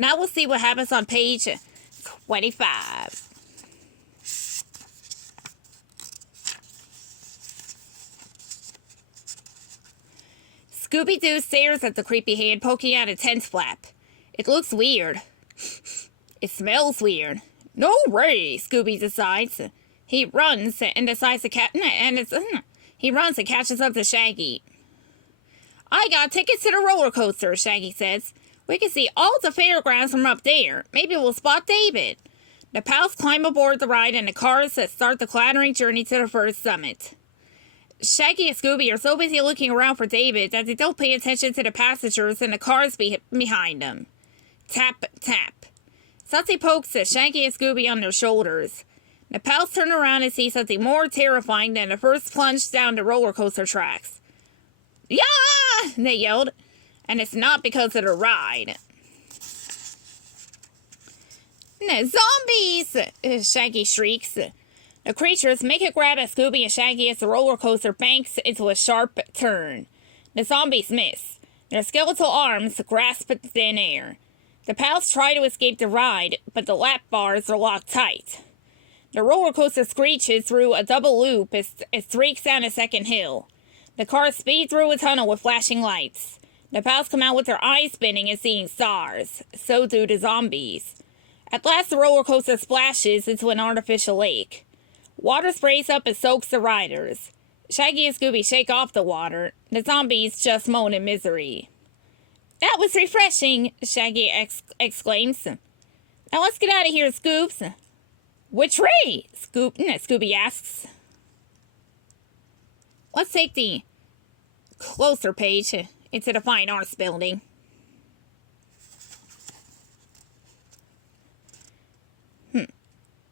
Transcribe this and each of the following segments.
Now we'll see what happens on page 25. Scooby-Doo stares at the creepy hand poking out a tent flap. It looks weird. It smells weird. No way, Scooby decides. He runs and decides to he runs and catches up to Shaggy. I got tickets to the roller coaster, Shaggy says. We can see all the fairgrounds from up there. Maybe we'll spot David. The pals climb aboard the ride and the cars start the clattering journey to the first summit. Shaggy and Scooby are so busy looking around for David that they don't pay attention to the passengers and the cars behind them. Tap, tap. Sudsy pokes at Shaggy and Scooby on their shoulders. The pals turn around and see something more terrifying than the first plunge down the roller coaster tracks. Yeah! They yelled. And it's not because of the ride. Zombies! Shaggy shrieks. The creatures make a grab at Scooby and Shaggy as the roller coaster banks into a sharp turn. The zombies miss. Their skeletal arms grasp at thin air. The pals try to escape the ride, but the lap bars are locked tight. The roller coaster screeches through a double loop as it streaks down a second hill. The cars speed through a tunnel with flashing lights. The pals come out with their eyes spinning and seeing stars. So do the zombies. At last the roller coaster splashes into an artificial lake. Water sprays up and soaks the riders. Shaggy and Scooby shake off the water. The zombies just moan in misery. That was refreshing, Shaggy exclaims. Now let's get out of here, Scoops. Which way? Scooby asks. Let's take the closer page into the Fine Arts Building.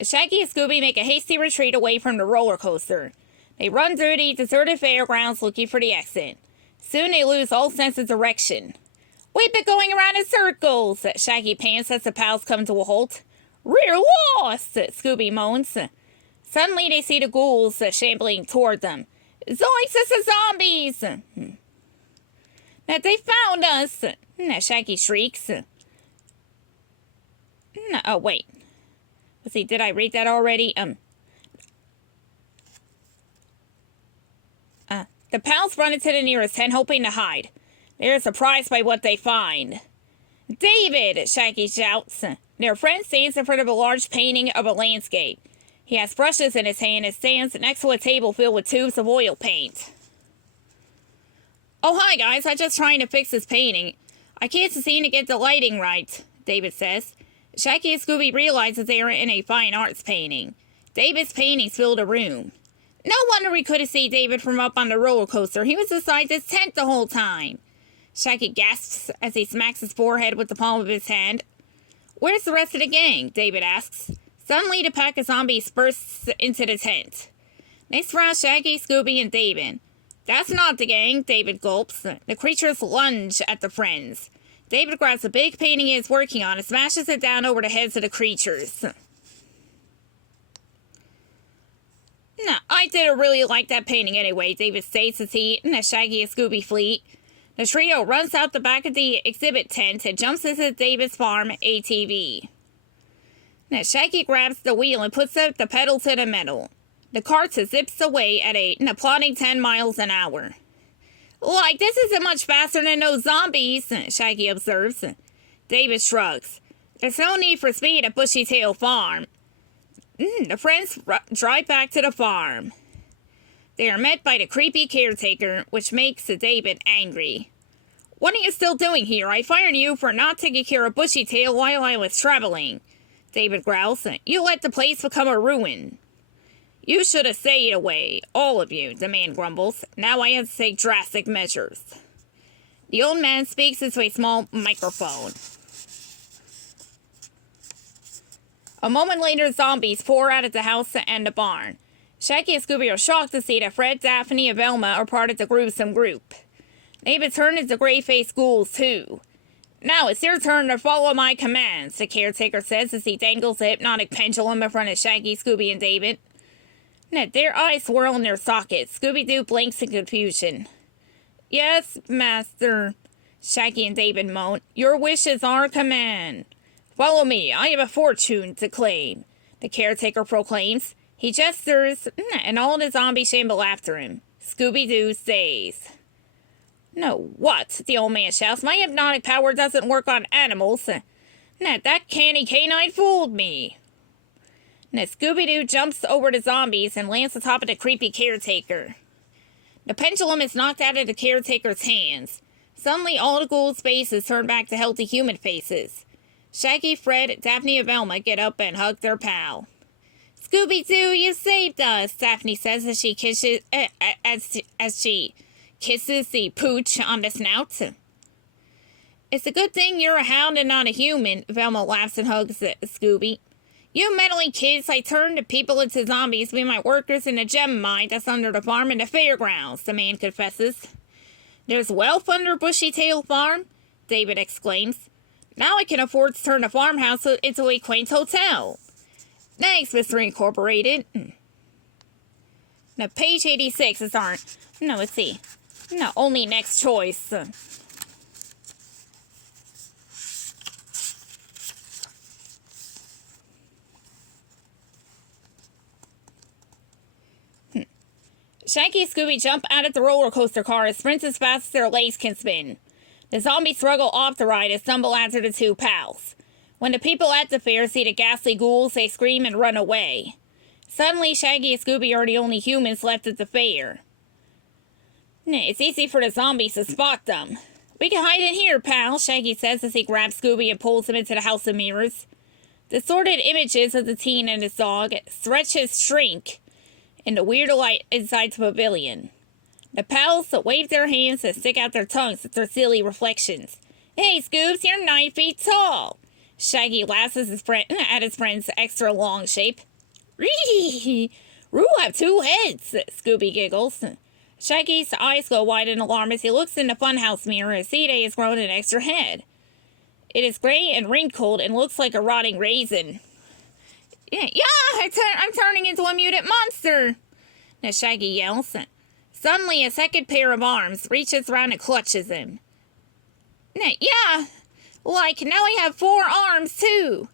Shaggy and Scooby make a hasty retreat away from the roller coaster. They run through the deserted fairgrounds looking for the exit. Soon they lose all sense of direction. We've been going around in circles, Shaggy pants as the pals come to a halt. We're lost, Scooby moans. Suddenly they see the ghouls shambling toward them. Zoinks, it's the zombies! That they found us! Shaggy shrieks. Oh, wait. Let's see, did I read that already? The pals run into the nearest tent, hoping to hide. They're surprised by what they find. David! Shaggy shouts. Their friend stands in front of a large painting of a landscape. He has brushes in his hand and stands next to a table filled with tubes of oil paint. Oh, hi guys, I'm just trying to fix this painting. I can't seem to get the lighting right, David says. Shaggy and Scooby realize that they are in a fine arts painting. David's paintings fill the room. No wonder we couldn't see David from up on the roller coaster. He was inside this tent the whole time. Shaggy gasps as he smacks his forehead with the palm of his hand. Where's the rest of the gang? David asks. Suddenly, the pack of zombies bursts into the tent. They surround Shaggy, Scooby, and David. That's not the gang, David gulps. The creatures lunge at the friends. David grabs a big painting he is working on and smashes it down over the heads of the creatures. I didn't really like that painting anyway, David states as he and Shaggy and Scooby flee. The trio runs out the back of the exhibit tent and jumps into David's farm ATV. Shaggy grabs the wheel and puts up the pedal to the metal. The cart zips away at a plodding 10 miles an hour. Like, this isn't much faster than those zombies, Shaggy observes. David shrugs. There's no need for speed at Bushytail Farm. The friends drive back to the farm. They are met by the creepy caretaker, which makes David angry. What are you still doing here? I fired you for not taking care of Bushytail while I was traveling. David growls. You let the place become a ruin. You should have stayed away, all of you, the man grumbles. Now I have to take drastic measures. The old man speaks into a small microphone. A moment later, zombies pour out of the house and the barn. Shaggy and Scooby are shocked to see that Fred, Daphne, and Velma are part of the gruesome group. They've been turned into gray-faced ghouls, too. Now it's your turn to follow my commands, the caretaker says as he dangles a hypnotic pendulum in front of Shaggy, Scooby, and David. Their eyes swirl in their sockets. Scooby-Doo blinks in confusion. Yes, master, Shaggy and David moan. Your wish is our command. Follow me, I have a fortune to claim, the caretaker proclaims. He gestures, and all the zombies shamble after him. Scooby-Doo says. No, what? The old man shouts. My hypnotic power doesn't work on animals. That canny canine fooled me. Scooby-Doo jumps over the zombies and lands on top of the creepy caretaker. The pendulum is knocked out of the caretaker's hands. Suddenly, all the ghouls' faces turn back to healthy human faces. Shaggy, Fred, Daphne, and Velma get up and hug their pal. Scooby-Doo, you saved us, Daphne says as she kisses the pooch on the snout. It's a good thing you're a hound and not a human, Velma laughs and hugs Scooby. You meddling kids, I turned the people into zombies with my workers in the gem mine that's under the farm in the fairgrounds, the man confesses. There's wealth under Bushy-Tail Farm? David exclaims. Now I can afford to turn the farmhouse into a quaint hotel. Thanks, Mr. Incorporated. Now, page 86 is our... No, let's see. No, only next choice. Shaggy and Scooby jump out of the roller coaster car and sprint as fast as their legs can spin. The zombies struggle off the ride and stumble after the two pals. When the people at the fair see the ghastly ghouls, they scream and run away. Suddenly, Shaggy and Scooby are the only humans left at the fair. It's easy for the zombies to spot them. We can hide in here, pal, Shaggy says as he grabs Scooby and pulls him into the House of Mirrors. Distorted images of the teen and his dog stretch his shrink in the weird light inside the pavilion. The pals wave their hands and stick out their tongues at their silly reflections. Hey, Scoobs, you're 9 feet tall. Shaggy laughs at his friend's extra long shape. Ree! Roo have 2 heads, Scooby giggles. Shaggy's eyes go wide in alarm as he looks in the funhouse mirror and sees that he has grown an extra head. It is gray and wrinkled and looks like a rotting raisin. I'm turning into a mutant monster! Now Shaggy yells. Suddenly, a second pair of arms reaches around and clutches him. Like, now I have 4 arms, too!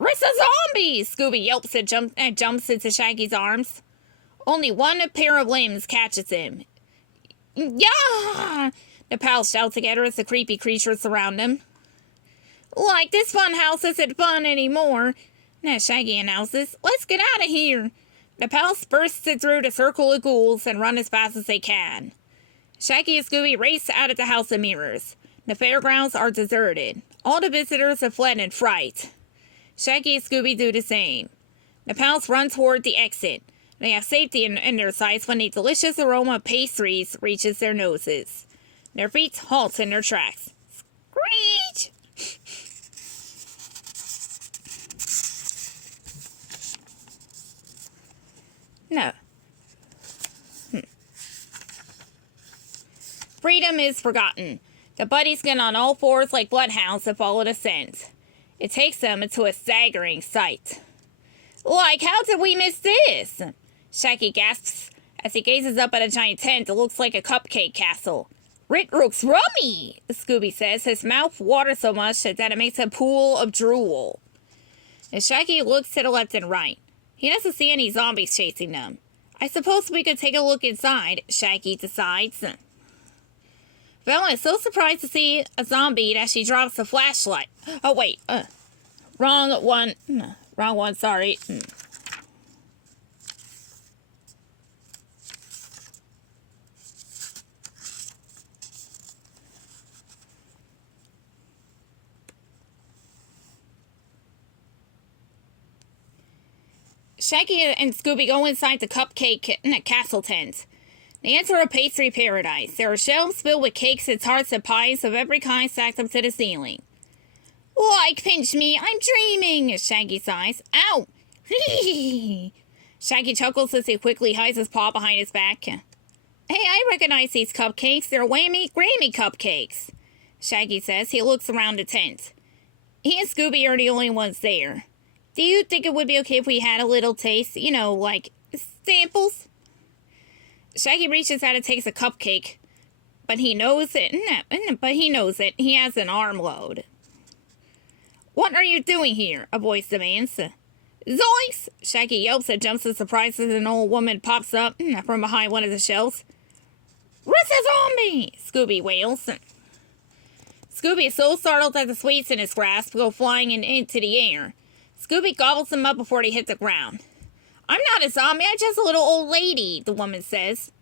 It's a zombie! Scooby yelps and jumps into Shaggy's arms. Only one pair of limbs catches him. Yeah! The pals shout together as the creepy creatures surround them. Like, this fun house isn't fun anymore. Now Shaggy announces, let's get out of here. The pals burst through the circle of ghouls and run as fast as they can. Shaggy and Scooby race out of the House of Mirrors. The fairgrounds are deserted. All the visitors have fled in fright. Shaggy and Scooby do the same. The pals run toward the exit. They have safety in their sights when the delicious aroma of pastries reaches their noses. Their feet halt in their tracks. Screech! No. Freedom is forgotten. The buddies get on all fours like bloodhounds and follow the scent. It takes them into a staggering sight. Like, how did we miss this? Shaggy gasps as he gazes up at a giant tent that looks like a cupcake castle. Rit looks rummy, Scooby says, his mouth waters so much that it makes a pool of drool. And Shaggy looks to the left and right. He doesn't see any zombies chasing them. I suppose we could take a look inside, Shaggy decides. Velma is so surprised to see a zombie that she drops the flashlight. Oh, wait. Wrong one. Wrong one, sorry. Shaggy and Scooby go inside the cupcake castle tent. They enter a pastry paradise. There are shelves filled with cakes and tarts and pies of every kind stacked up to the ceiling. Like, pinch me, I'm dreaming, Shaggy sighs. Ow! Shaggy chuckles as he quickly hides his paw behind his back. Hey, I recognize these cupcakes. They're whammy Grammy cupcakes, Shaggy says. He looks around the tent. He and Scooby are the only ones there. Do you think it would be okay if we had a little taste? You know, like, samples? Shaggy reaches out and takes a cupcake, but he knows it. He has an armload. What are you doing here? A voice demands. Zoinks! Shaggy yelps and jumps in surprise as an old woman pops up from behind one of the shelves. It's a zombie! Scooby wails. Scooby is so startled that the sweets in his grasp go flying into the air. Scooby gobbles them up before they hit the ground. I'm not a zombie, I'm just a little old lady, the woman says.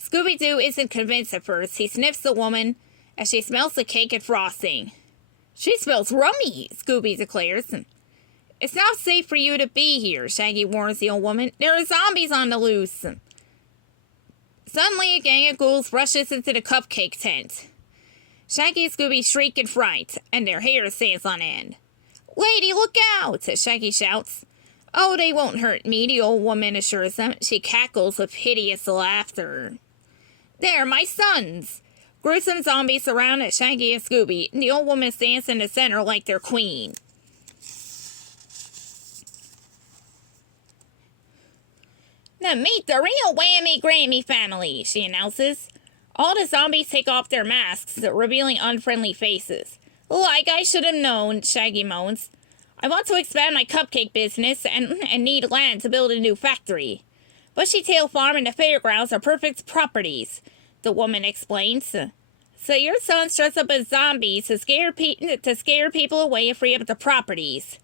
Scooby-Doo isn't convinced at first. He sniffs the woman as she smells the cake and frosting. She smells rummy, Scooby declares. It's not safe for you to be here, Shaggy warns the old woman. There are zombies on the loose. Suddenly, a gang of ghouls rushes into the cupcake tent. Shaggy and Scooby shriek in fright, and their hair stands on end. Lady, look out! Shaggy shouts. Oh, they won't hurt me, the old woman assures them. She cackles with hideous laughter. They're my sons! Gruesome zombies surround Shaggy and Scooby, and the old woman stands in the center like their queen. Now meet the real Whammy Grammy family, she announces. All the zombies take off their masks, revealing unfriendly faces. Like I should have known, Shaggy moans. I want to expand my cupcake business and need land to build a new factory. Bushytail Farm and the fairgrounds are perfect properties, the woman explains. So your sons dress up as zombies to scare people away and free up the properties.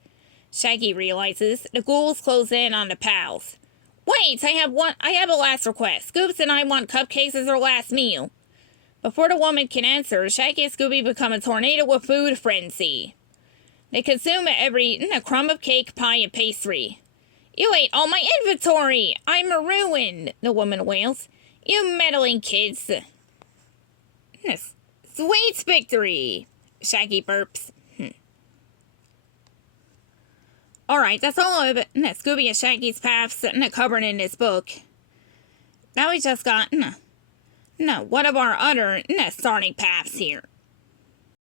Shaggy realizes. The ghouls close in on the pals. Wait, I have a last request. Scoops and I want cupcakes as our last meal. Before the woman can answer, Shaggy and Scooby become a tornado of food frenzy. They consume every crumb of cake, pie, and pastry. You ate all my inventory! I'm a ruin, the woman wails. You meddling kids. Sweet victory, Shaggy burps. Alright, that's all of it. Scooby and Shaggy's paths covered in this book. Now we just got one of our other starting paths here.